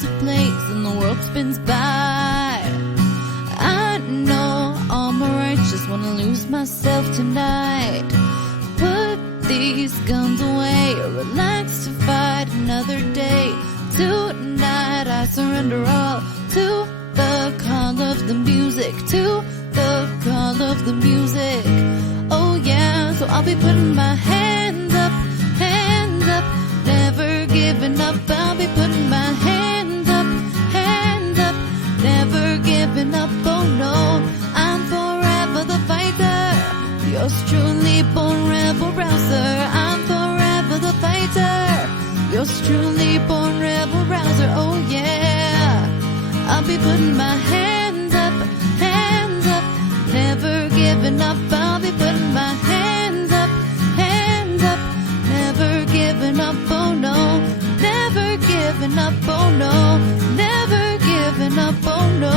music plays and the world spins by. I know I'm alright, just wanna lose myself tonight. Put these guns away, relax to fight another day. Tonight I surrender all to the call of the music, to the call of the music. Oh yeah, so I'll be putting my hands up, never giving up. I'll be putting my hands up, never giving up. Oh no, I'm forever the fighter, yours truly, born rebel rouser. I'm forever the fighter, yours truly, born rebel rouser. Oh yeah, I'll be putting my hands up, never giving up. I'll be putting my hands up, never giving up. Oh no, never giving up. Oh no, never giving up. Oh no.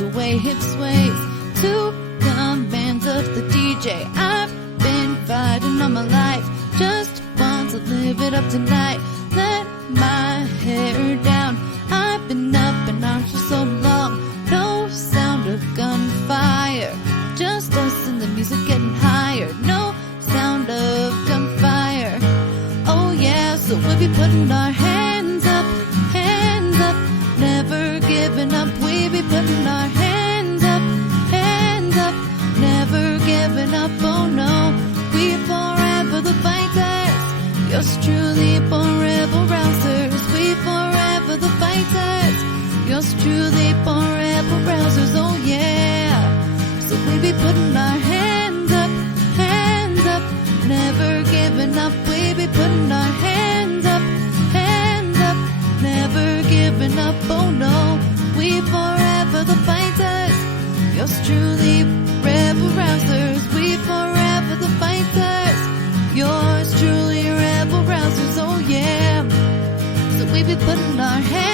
Away, hip sways to commands of the DJ. I've been fighting all my life, just want to live it up tonight. Let my hair down, I've been up in arms for so long. No sound of gunfire, just us and the music getting higher. No sound of gunfire. Oh yeah, so we'll be putting our hands up, never giving up. We be putting our hands up, never giving up. Oh no, we forever the fighters, yours truly, born rebel rousers. We forever the fighters, yours truly, born rebel rousers. Oh yeah, so we be putting our hands up, never giving up. We be putting our hands up, never giving up. Oh no, we forever the fighters, yours truly, rebel rousers. We forever the fighters, yours truly, rebel rousers. Oh yeah, so we be putting our hands